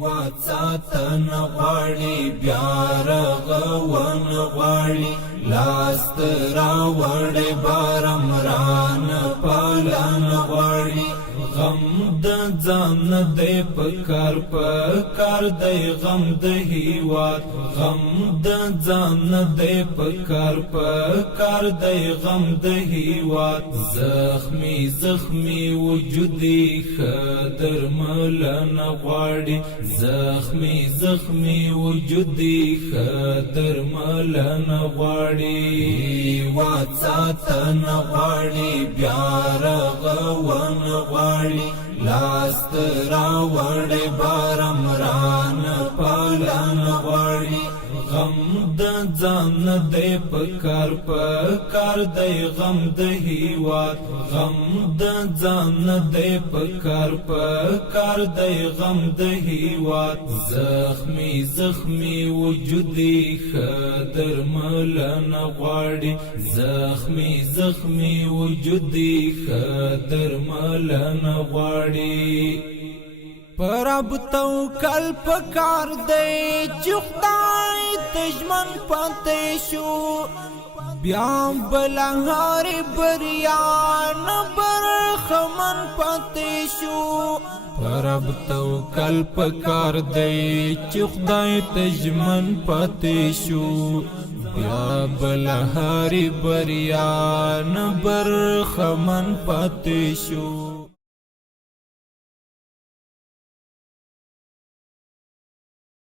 واتساتن غواړي بیا رغون غواړي لاس راوړې بارمران پالن غواړي غم د ځان دې پکار دی غم د هیواد غم د ځان دې پکار دی غم د هیواد زخمی وجودي خدر ملن غواړي زخمی وجودي خدر ملن غواړي واتساتن غواړي بیا رغون غواړي لاس راوړې بارمران پالن غواړي غم د ځان دې پکار دی غم د هیواد غم د ځان دې پکار دی غم د هیواد زخمی وجودي خدر ملن غواړي زخمی وجودي خدر ملن غواړي پرب توکل پکار دی چې خدای تجمن پاتې شو بیا بلهار بریان برخمن پاتې شو پرب توکل پکار دی چې خدای تجمن پاتې شو بیا بلهار بریان برخمن پاتې شو